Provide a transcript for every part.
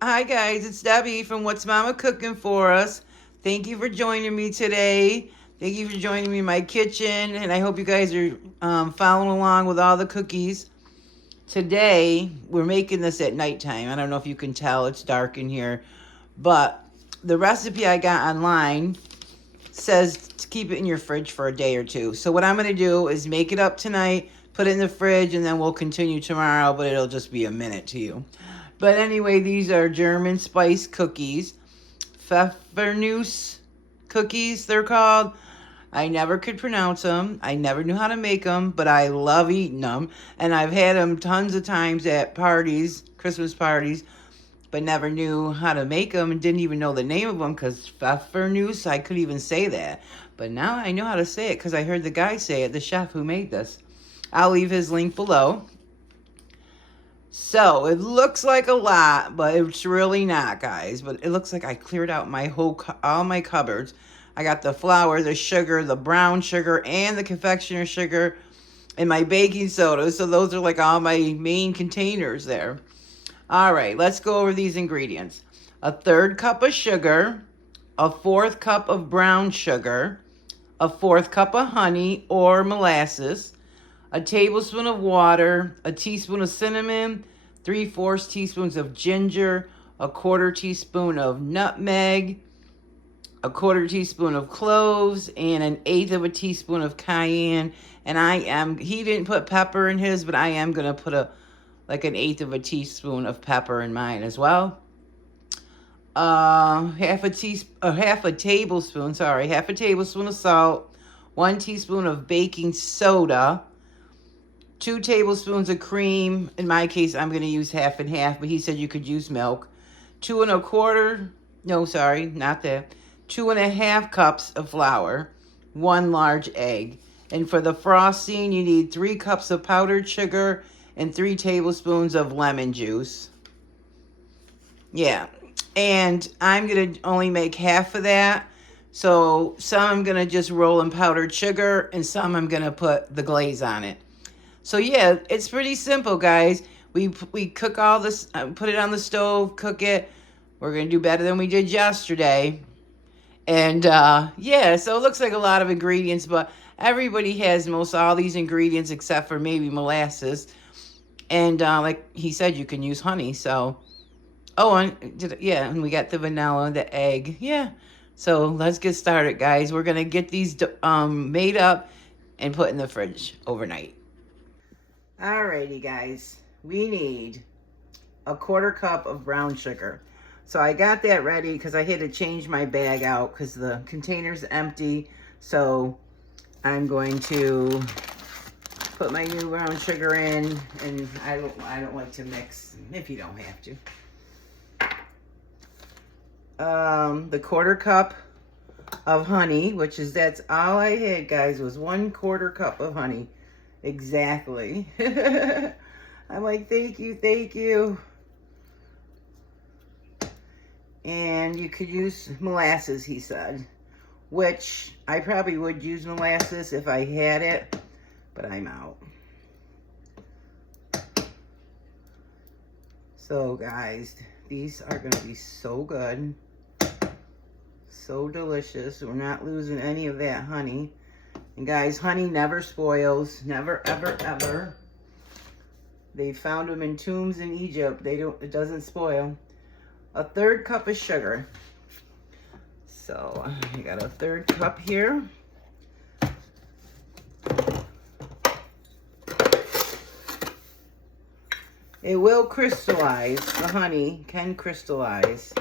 Hi guys, it's Debbie from What's Mama Cooking For Us. Thank you for joining me today. Thank you for joining me in my kitchen, and I hope you guys are following along with all the cookies. Today, we're making this at nighttime. I don't know if you can tell, it's dark in here, but the recipe I got online says to keep it in your fridge for a day or two. So what I'm going to do is make it up tonight, put it in the fridge, and then we'll continue tomorrow, but it'll just be a minute to you. But anyway, these are German spice cookies. Pfeffernusse cookies, they're called. I never could pronounce them. I never knew how to make them, but I love eating them. And I've had them tons of times at parties, Christmas parties, but never knew how to make them and didn't even know the name of them because Pfeffernusse, I couldn't even say that. But now I know how to say it because I heard the guy say it, the chef who made this. I'll leave his link below. So it looks like a lot, but it's really not, guys. But it looks like I cleared out my all my cupboards. I got the flour, the sugar, the brown sugar, and the confectioner sugar, and my baking soda. So those are like all my main containers there. All right, let's go over these ingredients. A third cup of sugar, a fourth cup of brown sugar, a fourth cup of honey or molasses, a tablespoon of water, a teaspoon of cinnamon, 3/4 teaspoons of ginger, a quarter teaspoon of nutmeg, a quarter teaspoon of cloves, and an eighth of a teaspoon of cayenne. And he didn't put pepper in his, but I am going to put an eighth of a teaspoon of pepper in mine as well. Half a tablespoon of salt, 1 teaspoon of baking soda, 2 tablespoons of cream. In my case, I'm going to use half and half, but he said you could use milk. 2 1/4, no, sorry, not that. 2 1/2 cups of flour, 1 large egg. And for the frosting, you need 3 cups of powdered sugar and 3 tablespoons of lemon juice. Yeah. And I'm going to only make half of that. So some I'm going to just roll in powdered sugar and some I'm going to put the glaze on it. So yeah, it's pretty simple, guys. We cook all this, put it on the stove, cook it. We're going to do better than we did yesterday. And yeah, so it looks like a lot of ingredients, but everybody has most all these ingredients except for maybe molasses. And like he said, you can use honey. So, oh, and we got the vanilla, the egg. Yeah. So let's get started, guys. We're going to get these made up and put in the fridge overnight. Alrighty, guys. We need a quarter cup of brown sugar. So I got that ready because I had to change my bag out because the container's empty. So I'm going to put my new brown sugar in, and I don't like to mix if you don't have to. The quarter cup of honey, that's all I had, guys, was 1/4 cup of honey. Exactly. I'm like, thank you. And you could use molasses, he said, which I probably would use molasses if I had it, but I'm out. So guys, these are going to be so good, so delicious. We're not losing any of that honey. And guys, honey never spoils, never, ever, ever. They found them in tombs in Egypt. It doesn't spoil. A third cup of sugar. So I got a third cup here. It will crystallize. The honey can crystallize,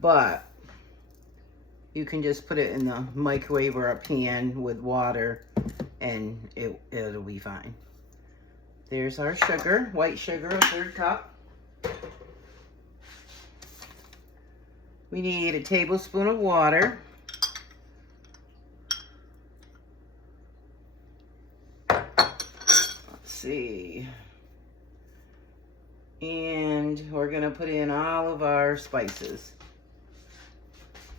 but you can just put it in the microwave or a pan with water and it'll be fine. There's our sugar, white sugar, a third cup. We need a tablespoon of water. Let's see. And we're gonna put in all of our spices.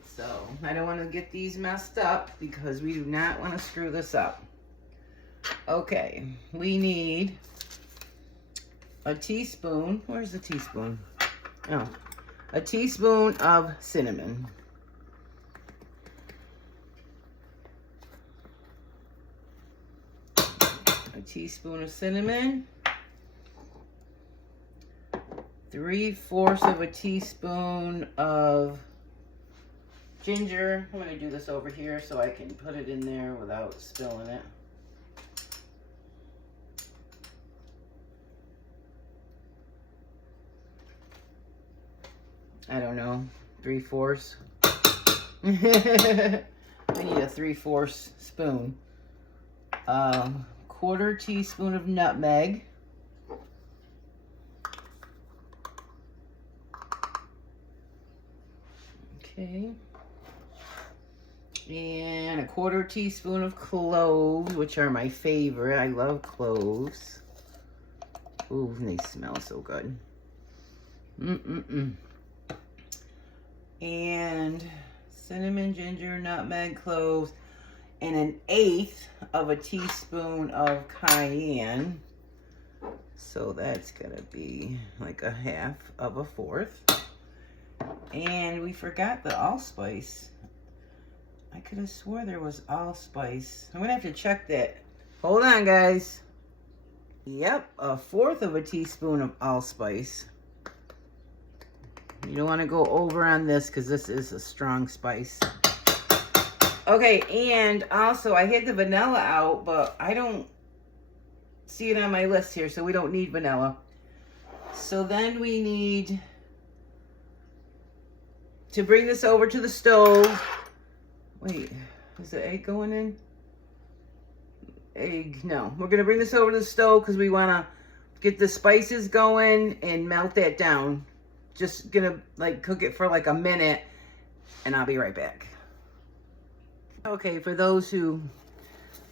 So I don't want to get these messed up because we do not want to screw this up. Okay, we need a teaspoon. Where's the teaspoon? Oh, a teaspoon of cinnamon. A teaspoon of cinnamon. 3/4 of a teaspoon of ginger. I'm going to do this over here so I can put it in there without spilling it. I don't know, 3/4. I need a 3/4 spoon. 1/4 teaspoon of nutmeg. Okay. And a 1/4 teaspoon of cloves, which are my favorite. I love cloves. Ooh, they smell so good. And cinnamon, ginger, nutmeg, cloves, and 1/8 of a teaspoon of cayenne. So that's gonna be like 1/2 of a 1/4. And we forgot the allspice. I could have swore there was allspice. I'm gonna have to check that. Hold on, guys. Yep, 1/4 of a teaspoon of allspice. You don't want to go over on this because this is a strong spice. Okay, and also I had the vanilla out, but I don't see it on my list here, so we don't need vanilla. So then we need to bring this over to the stove. Wait, is the egg going in? Egg, no. We're going to bring this over to the stove because we want to get the spices going and melt that down. Just gonna like cook it for like a minute and I'll be right back. Okay, for those who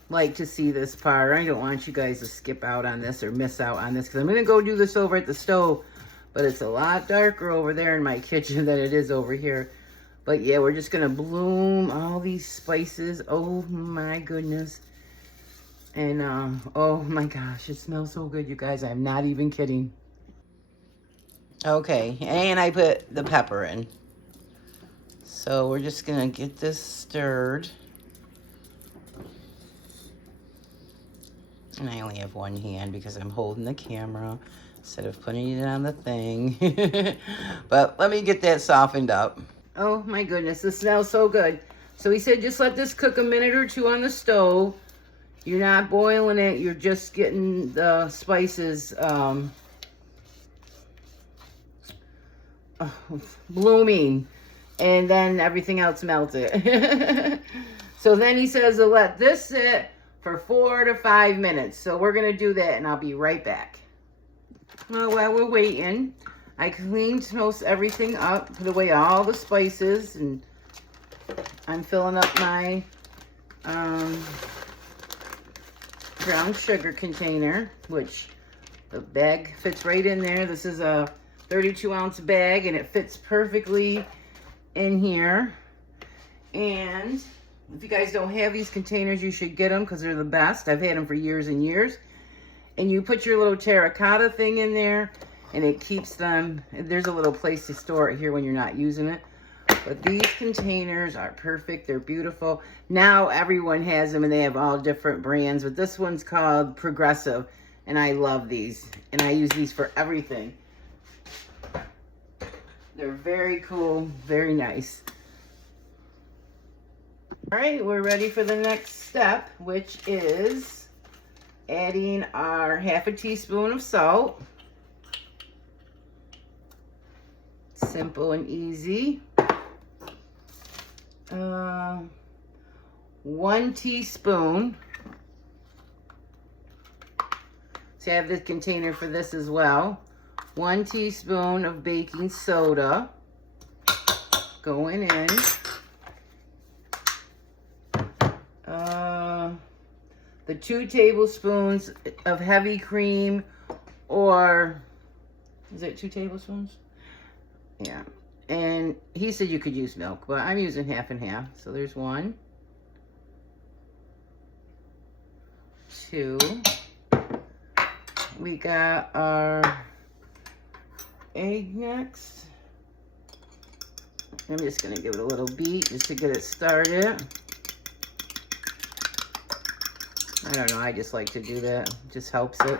like to see this part, I don't want you guys to skip out on this or miss out on this because I'm gonna go do this over at the stove, but it's a lot darker over there in my kitchen than it is over here. But yeah, we're just gonna bloom all these spices. Oh my goodness. And oh my gosh, it smells so good, you guys. I'm not even kidding. Okay, and I put the pepper in. So we're just gonna get this stirred. And I only have one hand because I'm holding the camera instead of putting it on the thing. But let me get that softened up. Oh my goodness, this smells so good. So he said just let this cook a minute or two on the stove. You're not boiling it, you're just getting the spices blooming, and then everything else melted. So then he says to let this sit for 4 to 5 minutes. So we're gonna do that and I'll be right back. Well, while we're waiting, I cleaned most everything up, put away all the spices, and I'm filling up my brown sugar container, which the bag fits right in there. This is a 32-ounce bag and it fits perfectly in here. And if you guys don't have these containers, you should get them because they're the best. I've had them for years and years. And you put your little terracotta thing in there and it keeps them. There's a little place to store it here when you're not using it. But these containers are perfect. They're beautiful. Now everyone has them and they have all different brands. But this one's called Progressive. And I love these. And I use these for everything. They're very cool, very nice. All right, we're ready for the next step, which is adding our 1/2 teaspoon of salt. Simple and easy. 1 teaspoon. See, I have this container for this as well. 1 teaspoon of baking soda going in. The 2 tablespoons of heavy cream, or is it 2 tablespoons? Yeah. And he said you could use milk, but I'm using 1/2 and 1/2. So there's 1, 2. We got our egg next. I'm just gonna give it a little beat just to get it started. I don't know, I just like to do that. It just helps it.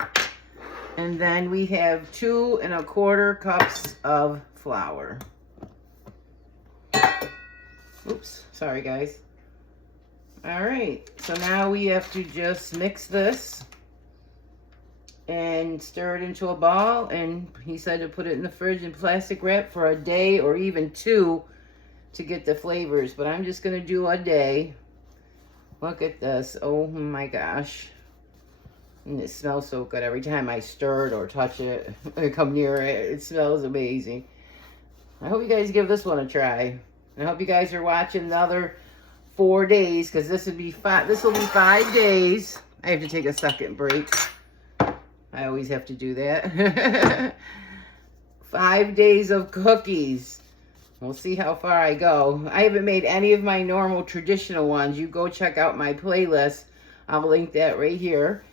And then we have 2 1/4 cups of flour. Oops, sorry guys. All right, so now we have to just mix this and stir it into a ball. And he said to put it in the fridge in plastic wrap for a day or even 2 to get the flavors. But I'm just gonna do a day. Look at this, oh my gosh. And it smells so good every time I stir it or touch it or come near it. It smells amazing. I hope you guys give this one a try. I hope you guys are watching the other 4 days, because this will be 5 days. I have to take a second break. I always have to do that. 5 days of cookies. We'll see how far I go. I haven't made any of my normal traditional ones. You go check out my playlist. I'll link that right here.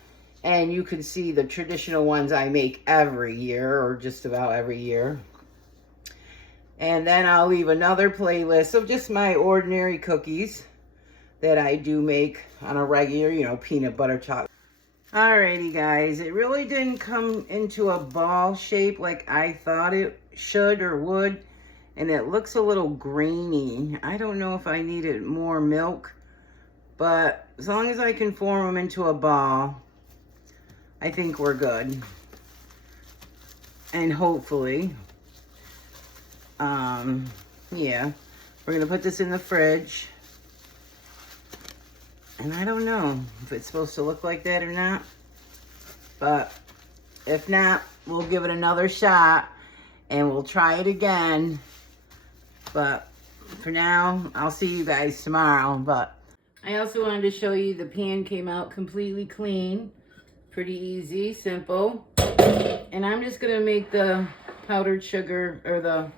And you can see the traditional ones I make every year, or just about every year. And then I'll leave another playlist of just my ordinary cookies that I do make on a regular, you know, peanut butter chocolate. Alrighty guys, it really didn't come into a ball shape like I thought it should or would. And it looks a little grainy. I don't know if I needed more milk, but as long as I can form them into a ball, I think we're good. And hopefully, yeah, we're gonna put this in the fridge. And I don't know if it's supposed to look like that or not, but if not, we'll give it another shot and we'll try it again. But for now, I'll see you guys tomorrow. But I also wanted to show you the pan came out completely clean. Pretty easy, simple. And I'm just gonna make the powdered sugar, or the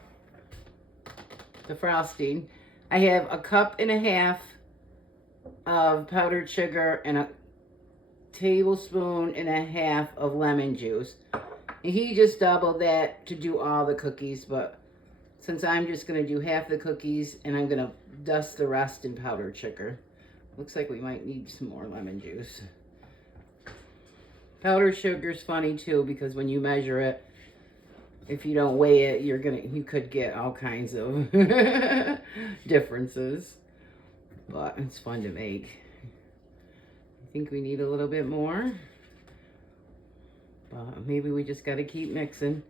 frosting. I have 1.5 cups of powdered sugar and 1.5 tablespoons of lemon juice. And he just doubled that to do all the cookies, but since I'm just gonna do half the cookies and I'm gonna dust the rest in powdered sugar. Looks like we might need some more lemon juice. Powdered sugar's funny too, because when you measure it, if you don't weigh it, you could get all kinds of differences. But it's fun to make. I think we need a little bit more. But maybe we just gotta keep mixing.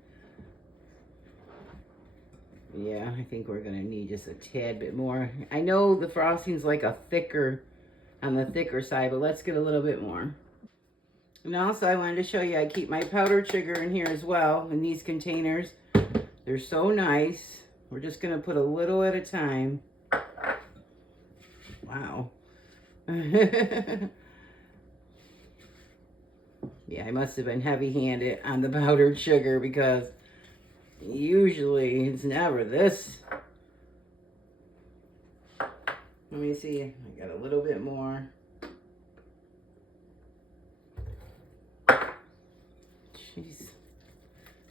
Yeah, I think we're gonna need just a tad bit more. I know the frosting's like on the thicker side, but let's get a little bit more. And also I wanted to show you, I keep my powdered sugar in here as well, in these containers. They're so nice. We're just gonna put a little at a time. Wow. Yeah, I must have been heavy-handed on the powdered sugar, because usually it's never this. Let me see, I got a little bit more.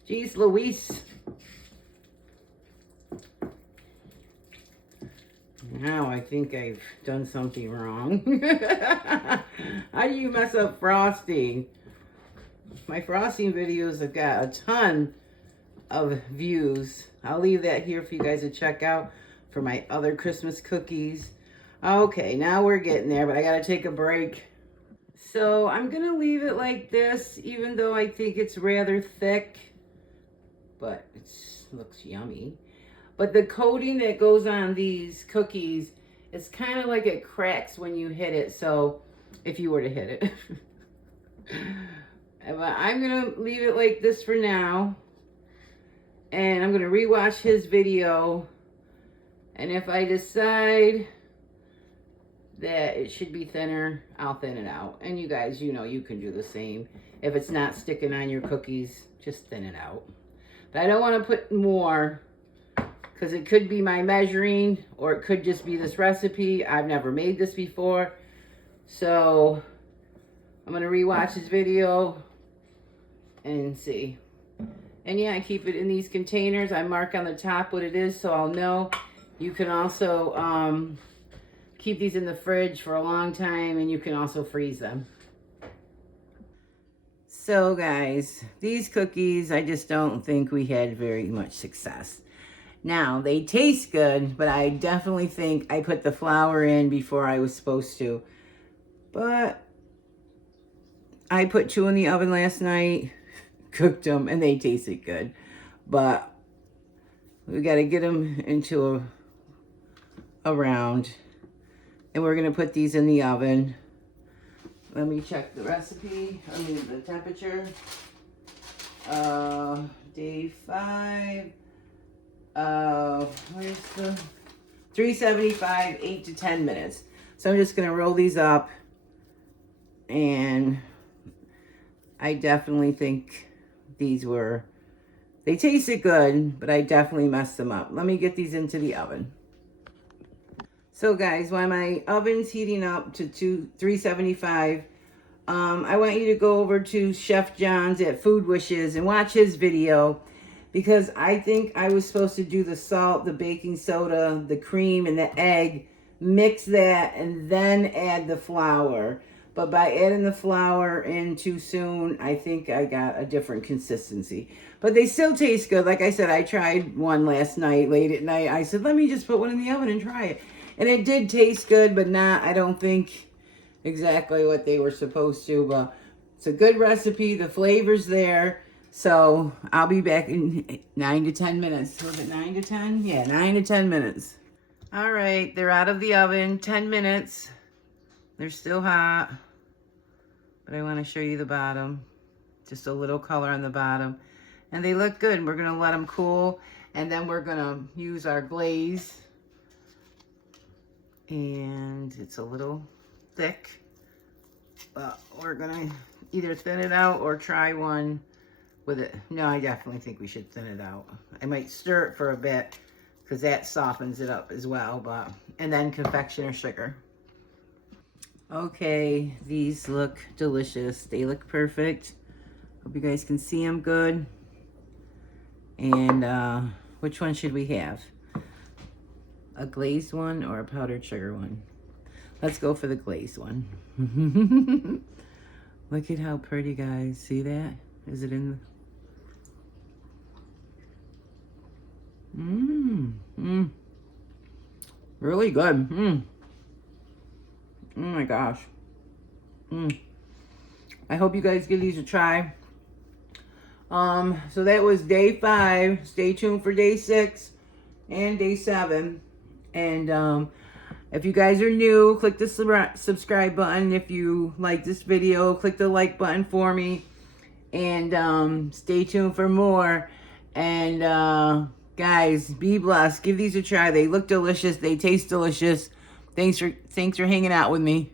Jeez Louise. Now I think I've done something wrong. How do you mess up frosting? My frosting videos have got a ton of views. I'll leave that here for you guys to check out for my other Christmas cookies. Okay, now we're getting there, but I gotta take a break. So I'm gonna leave it like this, even though I think it's rather thick, but it looks yummy. But the coating that goes on these cookies, it's kind of like it cracks when you hit it. So if you were to hit it. But I'm going to leave it like this for now. And I'm going to rewatch his video. And if I decide that it should be thinner, I'll thin it out. And you guys, you know, you can do the same. If it's not sticking on your cookies, just thin it out. But I don't want to put more, because it could be my measuring, or it could just be this recipe. I've never made this before. So I'm going to rewatch this video and see. And yeah, I keep it in these containers. I mark on the top what it is so I'll know. You can also keep these in the fridge for a long time, and you can also freeze them. So guys, these cookies, I just don't think we had very much success. Now, they taste good, but I definitely think I put the flour in before I was supposed to. But I put 2 in the oven last night, cooked them, and they tasted good. But we got to get them into a round. And we're going to put these in the oven. Let me check the recipe. I mean, the temperature. Day 5. Where's the 375, 8 to 10 minutes. So I'm just going to roll these up. And I definitely think these were, they tasted good, but I definitely messed them up. Let me get these into the oven. So guys, while my oven's heating up to 375, I want you to go over to Chef John's at Food Wishes and watch his video, because I think I was supposed to do the salt, the baking soda, the cream, and the egg, mix that, and then add the flour. But by adding the flour in too soon, I think I got a different consistency. But they still taste good. Like I said, I tried one last night, late at night. I said, let me just put one in the oven and try it. And it did taste good, but not, I don't think, exactly what they were supposed to. But it's a good recipe. The flavor's there. So I'll be back in 9 to 10 minutes. Was it 9 to 10? Yeah, 9 to 10 minutes. All right, they're out of the oven. 10 minutes. They're still hot. But I want to show you the bottom. Just a little color on the bottom. And they look good. We're going to let them cool. And then we're going to use our glaze. And it's a little thick, but we're gonna either thin it out or try one with it. No, I definitely think we should thin it out. I might stir it for a bit because that softens it up as well, but, and then confectioner sugar. Okay, these look delicious. They look perfect. Hope you guys can see them good. And which one should we have? A glazed one or a powdered sugar one? Let's go for the glazed one. Look at how pretty, guys. See that? Is it in the... Really good. Oh my gosh. I hope you guys give these a try. So that was day 5. Stay tuned for day 6 and day 7. And if you guys are new, click the subscribe button. If you like this video, click the like button for me. And stay tuned for more. And guys, be blessed. Give these a try. They look delicious. They taste delicious. Thanks for hanging out with me.